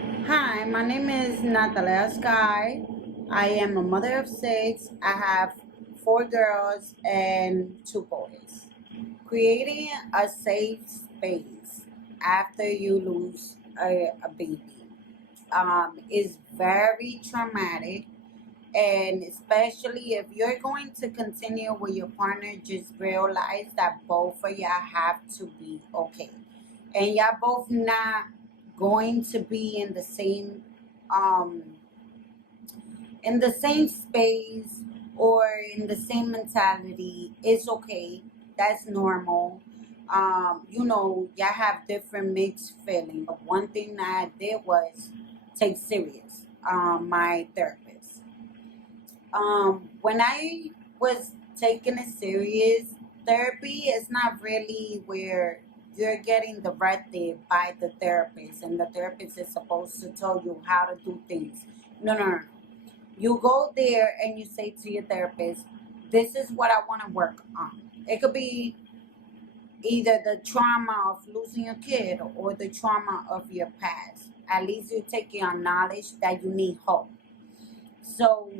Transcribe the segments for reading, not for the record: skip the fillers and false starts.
Hi, my name is Nathalea Sky. I am a mother of six. I have four girls and two boys. Creating a safe space after you lose a baby is very traumatic, and especially if you're going to continue with your partner, just realize that both of y'all have to be okay, and y'all both not going to be um in the same space or in the same mentality. It's okay. That's normal. Y'all have different mixed feelings. But one thing that I did was take serious my therapist. When I was taking it serious, therapy is not really where you're getting directed by the therapist, and the therapist is supposed to tell you how to do things. No, no, no. You go there and you say to your therapist, this is what I want to work on. It could be either the trauma of losing a kid or the trauma of your past. At least you take your knowledge that you need hope. So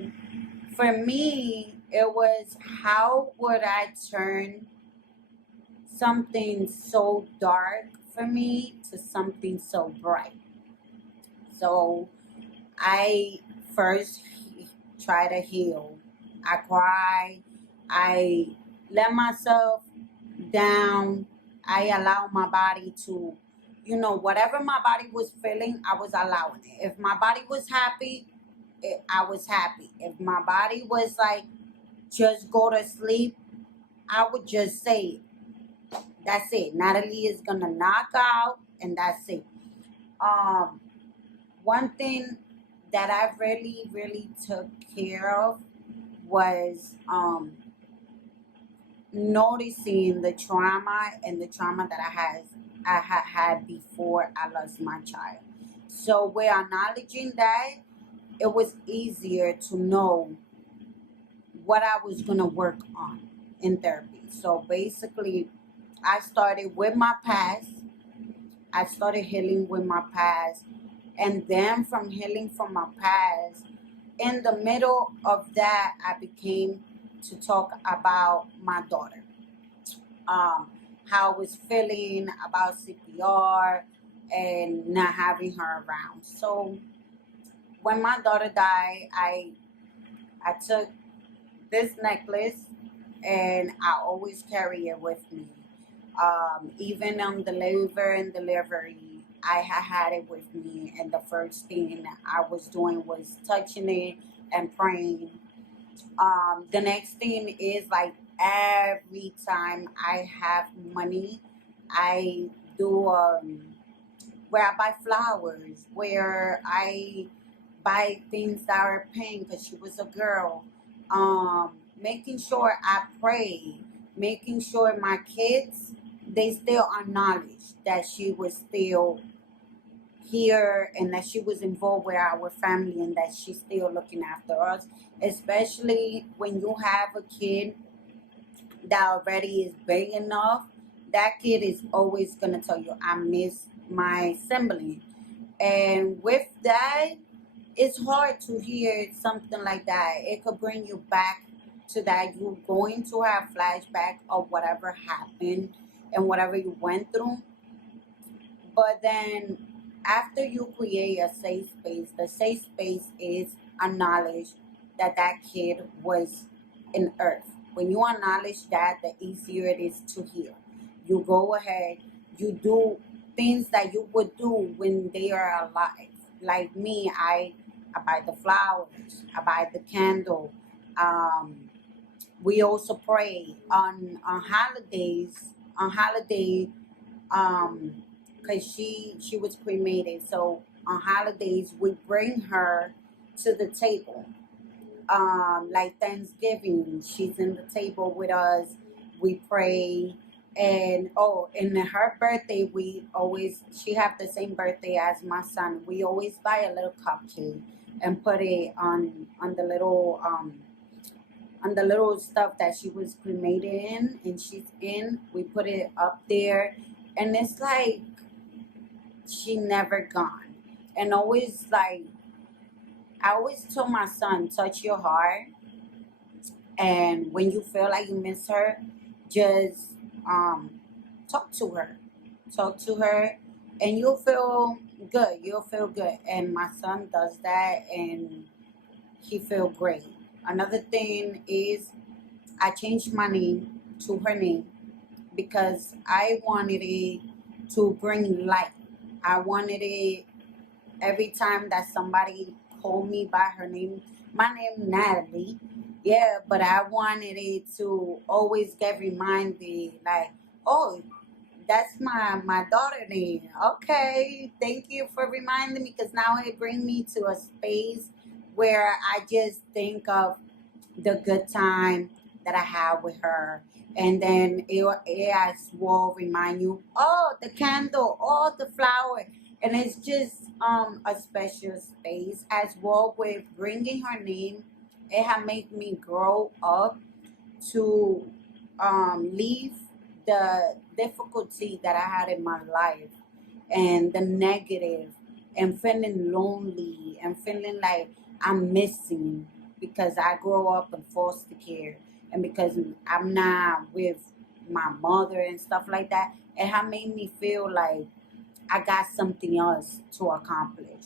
for me, it was, how would I turn something so dark for me to something so bright? So I first try to heal. I cry. I let myself down. I allow my body to, whatever my body was feeling, I was allowing it. If my body was happy, I was happy. If my body was like, just go to sleep, I would just say, that's it. Natalie is gonna knock out, and that's it. Um, One thing that I really, really took care of was noticing the trauma and the trauma that I had had before I lost my child. So with acknowledging that, it was easier to know what I was gonna work on in therapy. So basically, I started with my past. I started healing with my past, and then from healing from my past, in the middle of that, I became to talk about my daughter, how I was feeling about CPR and not having her around. So when my daughter died, I took this necklace, and I always carry it with me. Even on the labor and delivery, I had it with me, and the first thing I was doing was touching it and praying. The next thing is like, every time I have money, I do where I buy flowers, where I buy things that are pink because she was a girl. Making sure I pray, making sure my kids, they still acknowledge that she was still here and that she was involved with our family and that she's still looking after us, especially when you have a kid that already is big enough. That kid is always gonna tell you, I miss my sibling. And with that, it's hard to hear something like that. It could bring you back to that. You're going to have flashback of whatever happened and whatever you went through. But then after you create a safe space, the safe space is acknowledge that that kid was in earth. When you acknowledge that, the easier it is to heal. You go ahead, you do things that you would do when they are alive. Like me, I buy the flowers, I buy the candle. Um, we also pray on holidays. On holiday, because she was cremated, so on holidays we bring her to the table, like Thanksgiving, she's in the table with us. We pray, and oh, and her birthday, we always, she have the same birthday as my son. We always buy a little cupcake and put it on the little stuff that she was cremated in and she's in. We put it up there, and it's like she never gone. And always like, I always tell my son, touch your heart, and when you feel like you miss her, just um talk to her, talk to her, and you'll feel good. You'll feel good. And my son does that, and he feel great. Another thing is I changed my name to her name because I wanted it to bring light. I wanted it every time that somebody called me by her name. My name Natalie, yeah, but I wanted it to always get reminded, like, oh, that's my daughter name. Okay, thank you for reminding me, because now it brings me to a space where I just think of the good time that I had with her. And then it as well remind you, oh, the candle, oh, the flower. And it's just a special space as well. With bringing her name, it had made me grow up to leave the difficulty that I had in my life, and the negative, and feeling lonely, and feeling like I'm missing because I grow up in foster care, and because I'm not with my mother and stuff like that. It had made me feel like I got something else to accomplish.